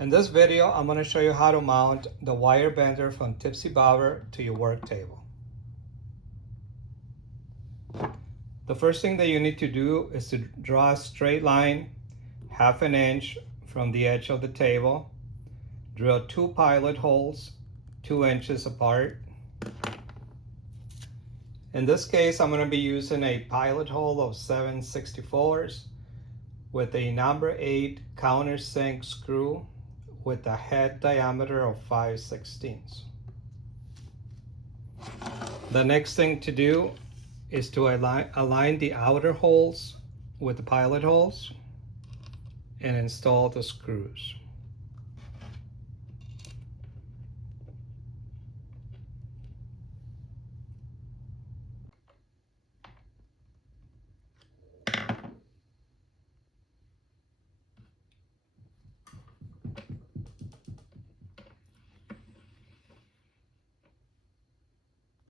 In this video, I'm going to show you how to mount the wire bender from Tipsy Bobber to your work table. The first thing that you need to do is to draw a straight line 1/2 inch from the edge of the table. Drill 2 pilot holes 2 inches apart. In this case, I'm going to be using a pilot hole of 7/64 with a number 8 countersink screw with a head diameter of 5/16. The next thing to do is to align the outer holes with the pilot holes and install the screws.